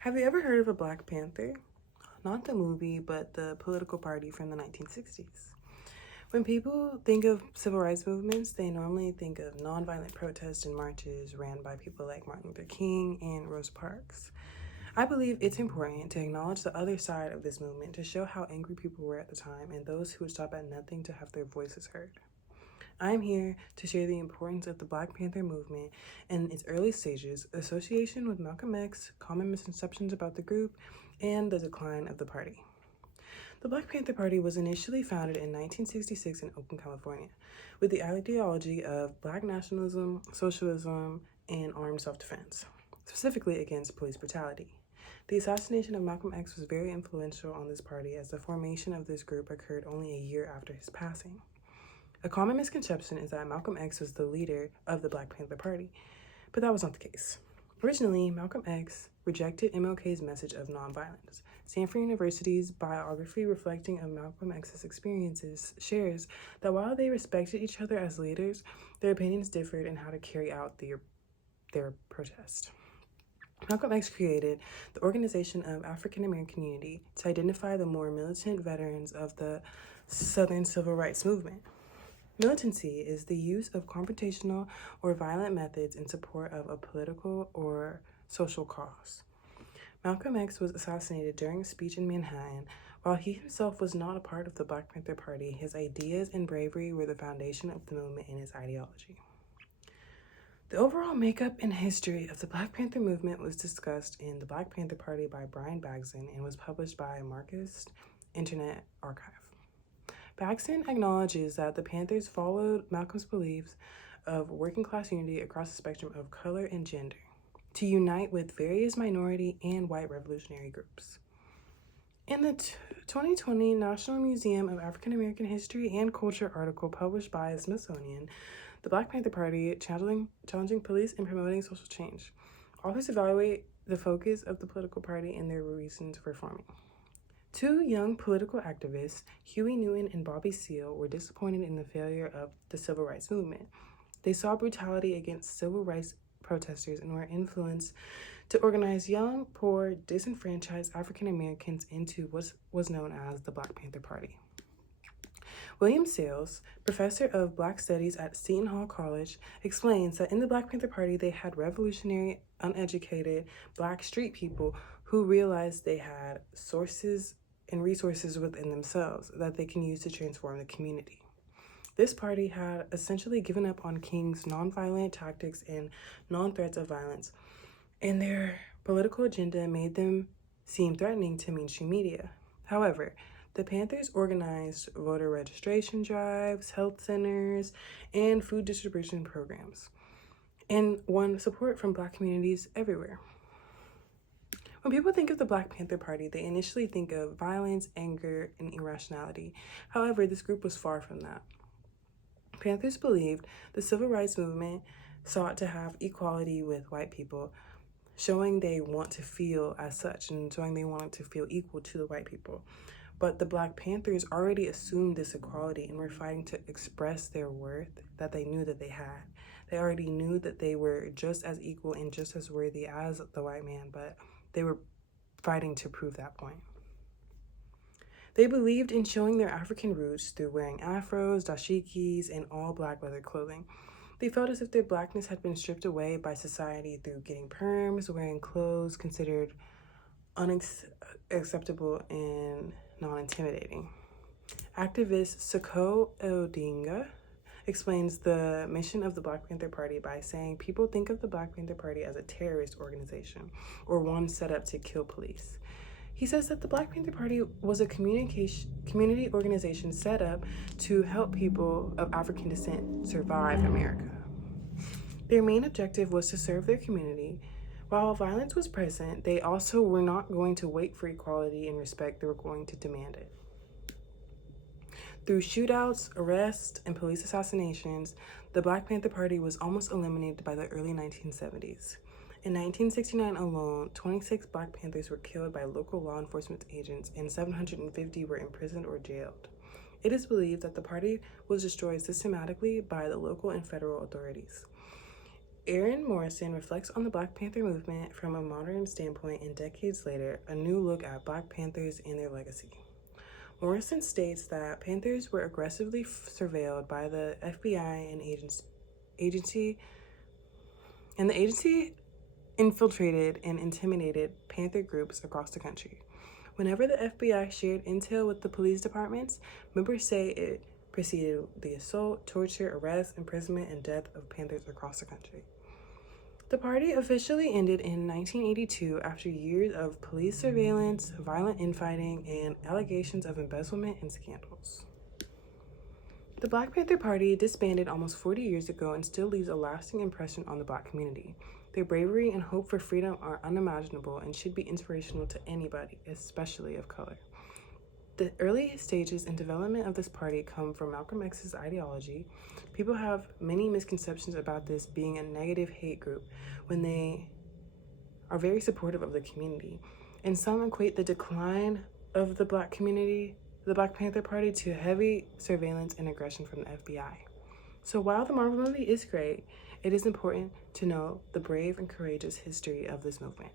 Have you ever heard of a Black Panther? Not the movie, but the political party from the 1960s. When people think of civil rights movements, they normally think of nonviolent protests and marches ran by people like Martin Luther King and Rosa Parks. I believe it's important to acknowledge the other side of this movement to show how angry people were at the time and those who would stop at nothing to have their voices heard. I'm here to share the importance of the Black Panther movement and its early stages, association with Malcolm X, common misconceptions about the group, and the decline of the party. The Black Panther Party was initially founded in 1966 in Oakland, California, with the ideology of Black nationalism, socialism, and armed self-defense, specifically against police brutality. The assassination of Malcolm X was very influential on this party as the formation of this group occurred only a year after his passing. A common misconception is that Malcolm X was the leader of the Black Panther Party, but that was not the case. Originally, Malcolm X rejected MLK's message of nonviolence. Stanford University's biography reflecting on Malcolm X's experiences shares that while they respected each other as leaders, their opinions differed in how to carry out their protest. Malcolm X created the Organization of African American Unity to identify the more militant veterans of the Southern Civil Rights Movement. Militancy is the use of confrontational or violent methods in support of a political or social cause. Malcolm X was assassinated during a speech in Manhattan. While he himself was not a part of the Black Panther Party, his ideas and bravery were the foundation of the movement and its ideology. The overall makeup and history of the Black Panther movement was discussed in The Black Panther Party by Brian Bagson and was published by Marcus Internet Archive. Bagson acknowledges that the Panthers followed Malcolm's beliefs of working class unity across the spectrum of color and gender to unite with various minority and white revolutionary groups. In the 2020 National Museum of African American History and Culture article published by the Smithsonian, The Black Panther Party, Challenging Police and Promoting Social Change, authors evaluate the focus of the political party and their reasons for forming. Two young political activists, Huey Newton and Bobby Seale, were disappointed in the failure of the civil rights movement. They saw brutality against civil rights protesters and were influenced to organize young, poor, disenfranchised African Americans into what was known as the Black Panther Party. William Sales, professor of Black Studies at Seton Hall College, explains that in the Black Panther Party they had revolutionary, uneducated Black street people who realized they had sources and resources within themselves that they can use to transform the community. This party had essentially given up on King's nonviolent tactics and non-threats of violence, and their political agenda made them seem threatening to mainstream media. However, the Panthers organized voter registration drives, health centers, and food distribution programs, and won support from Black communities everywhere. When people think of the Black Panther Party, they initially think of violence, anger, and irrationality. However, this group was far from that. Panthers believed the civil rights movement sought to have equality with white people, showing they want to feel as such and showing they wanted to feel equal to the white people. But the Black Panthers already assumed this equality and were fighting to express their worth that they knew that they had. They already knew that they were just as equal and just as worthy as the white man, but they were fighting to prove that point. They believed in showing their African roots through wearing afros, dashikis, and all Black leather clothing. They felt as if their Blackness had been stripped away by society through getting perms, wearing clothes considered unacceptable and non-intimidating. Activist Sako Odinga explains the mission of the Black Panther Party by saying people think of the Black Panther Party as a terrorist organization or one set up to kill police. He says that the Black Panther Party was a community organization set up to help people of African descent survive America. Their main objective was to serve their community. While violence was present, they also were not going to wait for equality and respect, they were going to demand it. Through shootouts, arrests, and police assassinations, the Black Panther Party was almost eliminated by the early 1970s. In 1969 alone, 26 Black Panthers were killed by local law enforcement agents and 750 were imprisoned or jailed. It is believed that the party was destroyed systematically by the local and federal authorities. Aaron Morrison reflects on the Black Panther movement from a modern standpoint, and decades later, a new look at Black Panthers and their legacy. Morrison states that Panthers were aggressively surveilled by the FBI and agency, and the agency infiltrated and intimidated Panther groups across the country. Whenever the FBI shared intel with the police departments, members say it preceded the assault, torture, arrest, imprisonment, and death of Panthers across the country. The party officially ended in 1982 after years of police surveillance, violent infighting, and allegations of embezzlement and scandals. The Black Panther Party disbanded almost 40 years ago and still leaves a lasting impression on the Black community. Their bravery and hope for freedom are unimaginable and should be inspirational to anybody, especially of color. The early stages and development of this party come from Malcolm X's ideology. People have many misconceptions about this being a negative hate group when they are very supportive of the community. And some equate the decline of the Black community, the Black Panther Party, to heavy surveillance and aggression from the FBI. So while the Marvel movie is great, it is important to know the brave and courageous history of this movement.